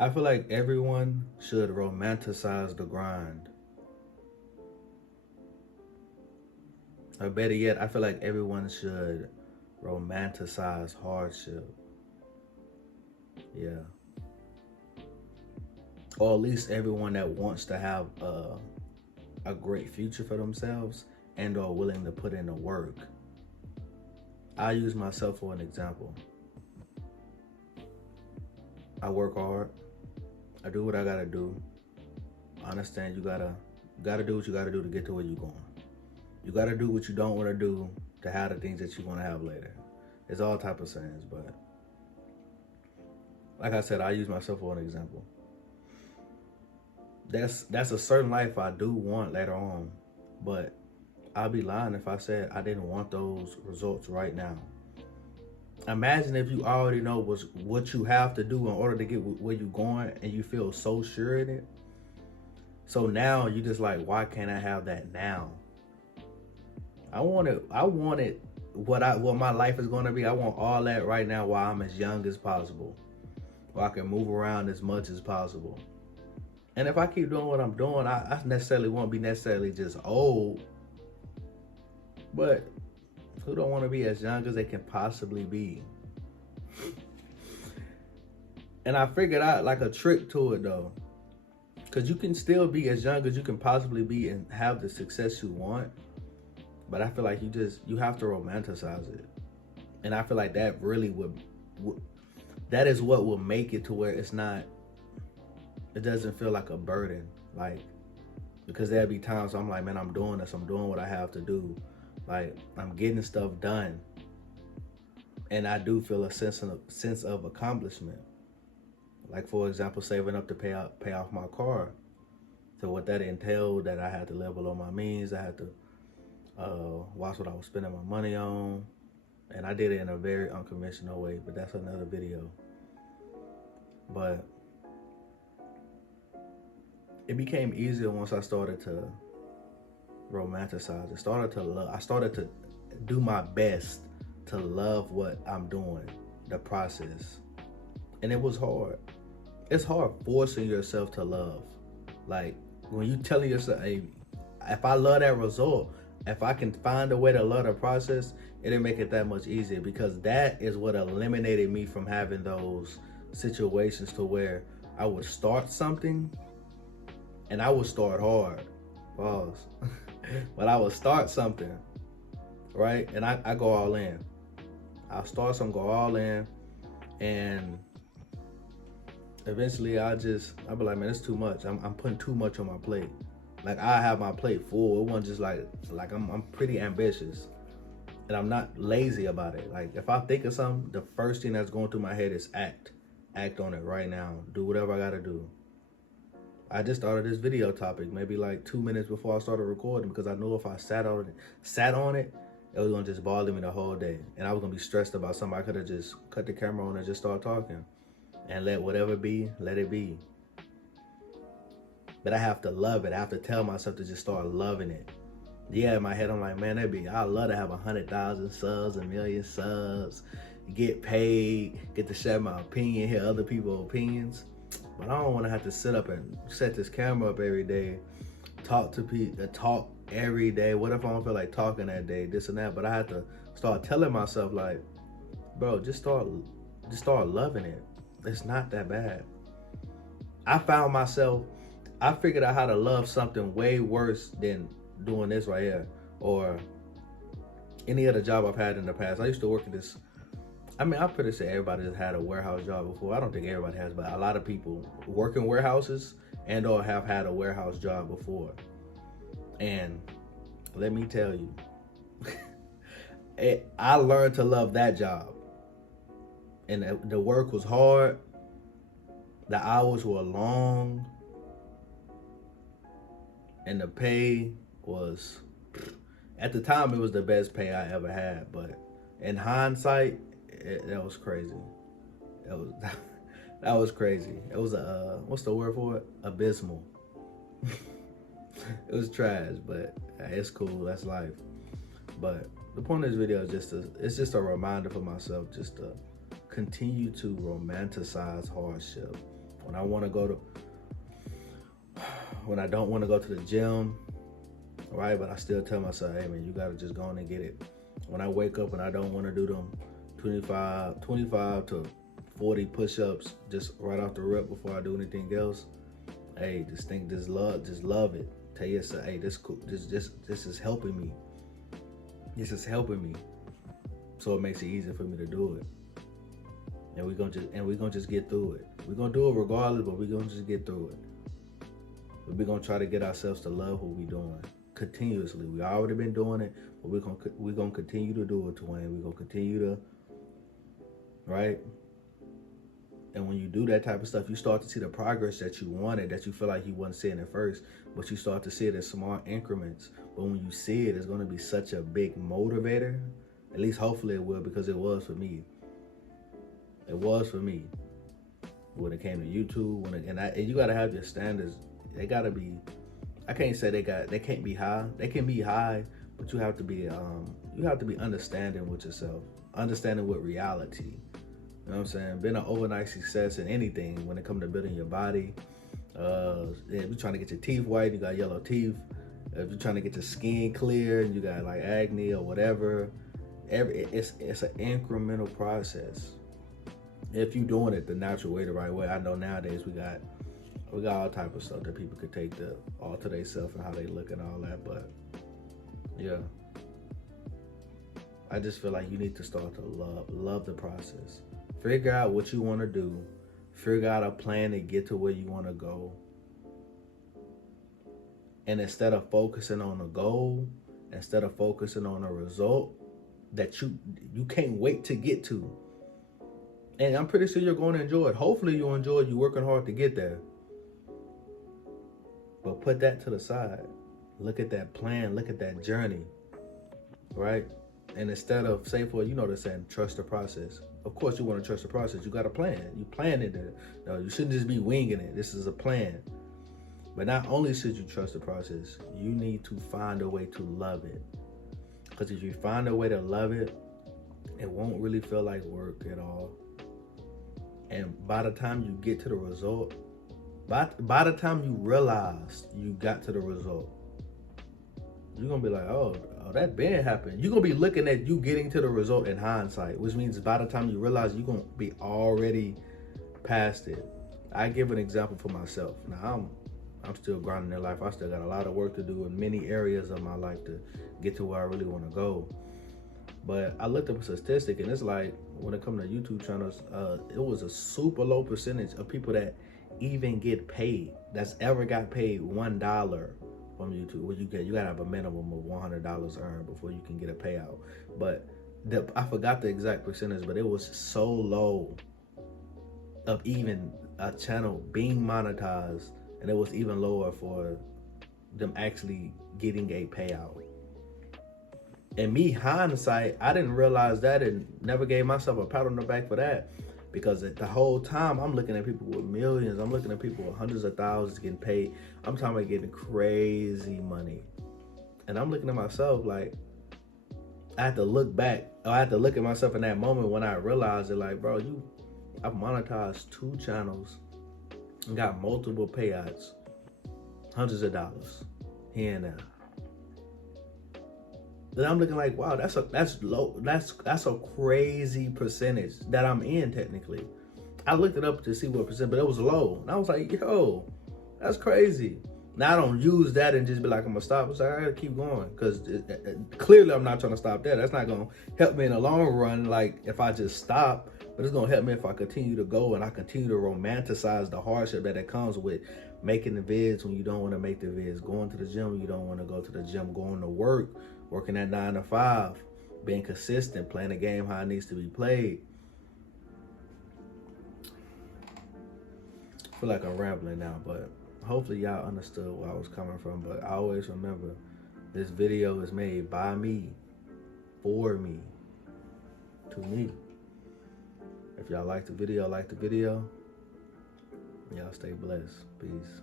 I feel like everyone should romanticize the grind. Or better yet, I feel like everyone should romanticize hardship. Yeah. Or at least everyone that wants to have a great future for themselves and are willing to put in the work. I use myself for an example. I work hard. I do what I gotta do. I understand you gotta do what you gotta do to get to where you're going. You gotta do what you don't want to do to have the things that you want to have later. It's all type of sayings, but like I said, I use myself for an example. That's a certain life I do want later on, but I'd be lying if I said I didn't want those results right now. Imagine if you already know what you have to do in order to get where you're going, and you feel so sure in it. So now you just like, why can't I have that now? I want it what my life is going to be. I want all that right now while I'm as young as possible, where I can move around as much as possible. And if I keep doing what I'm doing, I necessarily won't be necessarily just old, but who don't want to be as young as they can possibly be? And I figured out like a trick to it though, because you can still be as young as you can possibly be and have the success you want. But I feel like you have to romanticize it. And I feel like that really that is what will make it to where it doesn't feel like a burden. Like, because there'll be times I'm like, man, I'm doing this, I'm doing what I have to do. Like, I'm getting stuff done. And I do feel a sense of accomplishment. Like, for example, saving up to pay off my car. So what that entailed, that I had to live below my means, I had to watch what I was spending my money on, and I did it in a very unconventional way, but that's another video. But it became easier once I started to romanticize. I started to do my best to love what I'm doing, the process. And it was hard. It's hard forcing yourself to love. Like, when you telling yourself, hey, if I love that result, if I can find a way to love the process, it'll make it that much easier, because that is what eliminated me from having those situations to where I would start something and I would start hard. Pause. But I would start something, right? And I go all in. I'll start something, go all in, and eventually I'll be like, man, it's too much. I'm putting too much on my plate. Like, I have my plate full. It wasn't just like I'm pretty ambitious, and I'm not lazy about it. Like, if I think of something, the first thing that's going through my head is act on it right now. Do whatever I gotta do. I just started this video topic maybe like 2 minutes before I started recording, because I knew if I sat on it, it was gonna just bother me the whole day, and I was gonna be stressed about something. I could have just cut the camera on and just start talking, and let whatever be, let it be. But I have to love it. I have to tell myself to just start loving it. Yeah, in my head, I'm like, man, I'd love to have 100,000 subs, 1 million subs, get paid, get to share my opinion, hear other people's opinions. But I don't want to have to sit up and set this camera up every day, talk to people, talk every day. What if I don't feel like talking that day, this and that? But I have to start telling myself, like, bro, just start loving it. It's not that bad. I figured out how to love something way worse than doing this right here, or any other job I've had in the past. I used to work at this, I'm pretty sure everybody has had a warehouse job before. I don't think everybody has, but a lot of people work in warehouses and or have had a warehouse job before. And let me tell you, I learned to love that job. And the work was hard. The hours were long. And the pay was, at the time, it was the best pay I ever had. But in hindsight, that was crazy. That was crazy. It was what's the word for it? Abysmal. It was trash, but it's cool. That's life. But the point of this video is it's just a reminder for myself just to continue to romanticize hardship, When I don't want to go to the gym, right? But I still tell myself, hey man, you gotta just go on and get it. When I wake up and I don't want to do them 25 to 40 push-ups just right off the rip before I do anything else, hey, just love it. Tell yourself, hey, this is helping me. This is helping me. So it makes it easier for me to do it. And we're gonna just get through it. We're gonna do it regardless, but we're gonna just get through it. We're gonna try to get ourselves to love what we're doing continuously. We already been doing it, but we're gonna continue to do it, Twain. We're gonna continue to, right? And when you do that type of stuff, you start to see the progress that you wanted, that you feel like you wasn't seeing at first, but you start to see it in small increments. But when you see it, it's going to be such a big motivator. At least hopefully it will, because it was for me. It was for me. When it came to YouTube, and you got to have your standards. They got to be, I can't say they can't be high. They can be high, but you have to be understanding with yourself, understanding with reality. You know what I'm saying? Being an overnight success in anything when it comes to building your body. If you're trying to get your teeth white, you got yellow teeth. If you're trying to get your skin clear and you got like acne or whatever, it's an incremental process. If you're doing it the natural way, the right way. I know nowadays we got all type of stuff that people could take to alter themselves and how they look and all that, but yeah. I just feel like you need to start to love the process. Figure out what you want to do. Figure out a plan to get to where you want to go. And instead of focusing on the goal, instead of focusing on a result that you can't wait to get to. And I'm pretty sure you're going to enjoy it. Hopefully you'll enjoy it. You're working hard to get there. But put that to the side. Look at that plan. Look at that journey. Right? And instead of, say for, they're saying, trust the process. Of course you want to trust the process. You got a plan. You plan it. No, you shouldn't just be winging it. This is a plan. But not only should you trust the process, you need to find a way to love it. Because if you find a way to love it, it won't really feel like work at all. And by the time you get to the result, by the time you realize you got to the result, you're going to be like, oh, that been happened. You're going to be looking at you getting to the result in hindsight, which means by the time you realize, you're going to be already past it. I give an example for myself. Now, I'm still grinding in life. I still got a lot of work to do in many areas of my life to get to where I really want to go. But I looked up a statistic, and it's like, when it comes to YouTube channels, it was a super low percentage of people that even get paid, that's ever got paid $1 from YouTube. Well, you gotta have a minimum of $100 earned before you can get a payout. But I forgot the exact percentage, but it was so low of even a channel being monetized, and it was even lower for them actually getting a payout. And me, hindsight, I didn't realize that and never gave myself a pat on the back for that. Because the whole time I'm looking at people with millions, I'm looking at people with hundreds of thousands getting paid. I'm talking about getting crazy money. And I'm looking at myself like, I had to look back. I had to look at myself in that moment when I realized it, like, bro, I've monetized 2 channels and got multiple payouts, hundreds of dollars here and there. Then I'm looking like, wow, that's low. That's a crazy percentage that I'm in technically. I looked it up to see what percent, but it was low. And I was like, yo, that's crazy. Now I don't use that and just be like, I'm gonna stop. It's like, I gotta keep going, because clearly I'm not trying to stop there. That's not gonna help me in the long run, like if I just stop. But it's gonna help me if I continue to go and I continue to romanticize the hardship that comes with making the vids when you don't want to make the vids, going to the gym when you don't want to go to the gym, going to work, working at 9 to 5, being consistent, playing the game how it needs to be played. I feel like I'm rambling now, but hopefully y'all understood where I was coming from. But I always remember, this video is made by me, for me, to me. If y'all like the video, y'all stay blessed. Peace.